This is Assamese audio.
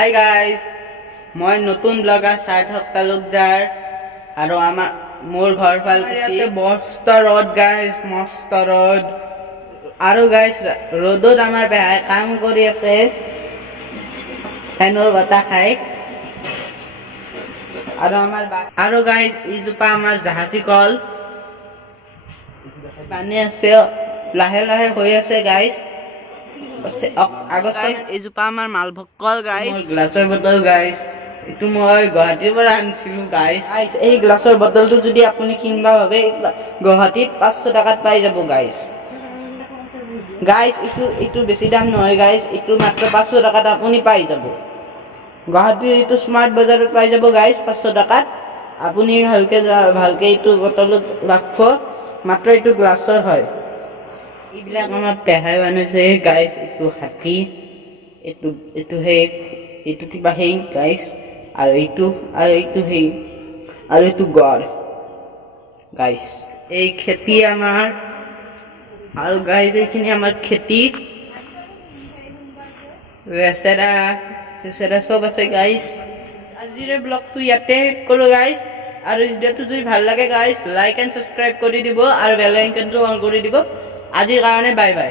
হাই গাইজ, মই নতুন ব্লগাৰ সাৰ্থক তালুকদাৰ আৰু মোৰ ঘৰ ফালকুচি। মস্ত ৰ'দ গাইজ, মস্ত ৰ'দ। আৰু গাইজ ৰ'দত আমাৰ বেহাই কাম কৰি আছে ফেনৰ বতাহ খাই। আৰু গাইজ এইজোপা আমাৰ জাহাজী কল পানী আছে, লাহে লাহে হৈ আছে গাইজ। এইজোপা আমাৰ মালভোগ কল গাইজ। গ্লাছৰ বটল গাইজ, এইটো মই গুৱাহাটীৰ পৰা আনিছিলো গাইজ। এই গ্লাছৰ বটলটো যদি আপুনি কিনিবা ভাবে গুৱাহাটীত 500 টকাত পাই যাব গাইজ। গাইজ এইটো বেছি দাম নহয় গাইজ, এইটো মাত্ৰ 500 টকাত আপুনি পাই যাব। গুৱাহাটীৰ এইটো স্মাৰ্ট বজাৰত পাই যাব গাইজ 500 টকাত। আপুনি ভালকে এইটো বটলত ৰাখব, মাত্ৰ এইটো গ্লাছৰ হয়। এইবিলাক আমাৰ পেহাই বনাইছে গাইজ। এইটো হাতী, এইটো কিবা সেই গাইজ, আৰু এইটো গড় গাইজ। এই খেতি আমাৰ, আৰু গাইজ এইখিনি আমাৰ খেতি লেচেৰা চব আছে গাইজ। আজিৰ ব্লগটো ইয়াতে শেষ কৰো গাইজ। আৰু ভিডিঅ'টো যদি ভাল লাগে গাইজ লাইক এণ্ড ছাবস্ক্ৰাইব কৰি দিব আৰু বেল আইকনটো অন কৰি দিব। আজিৰ কাৰণে বাই বাই।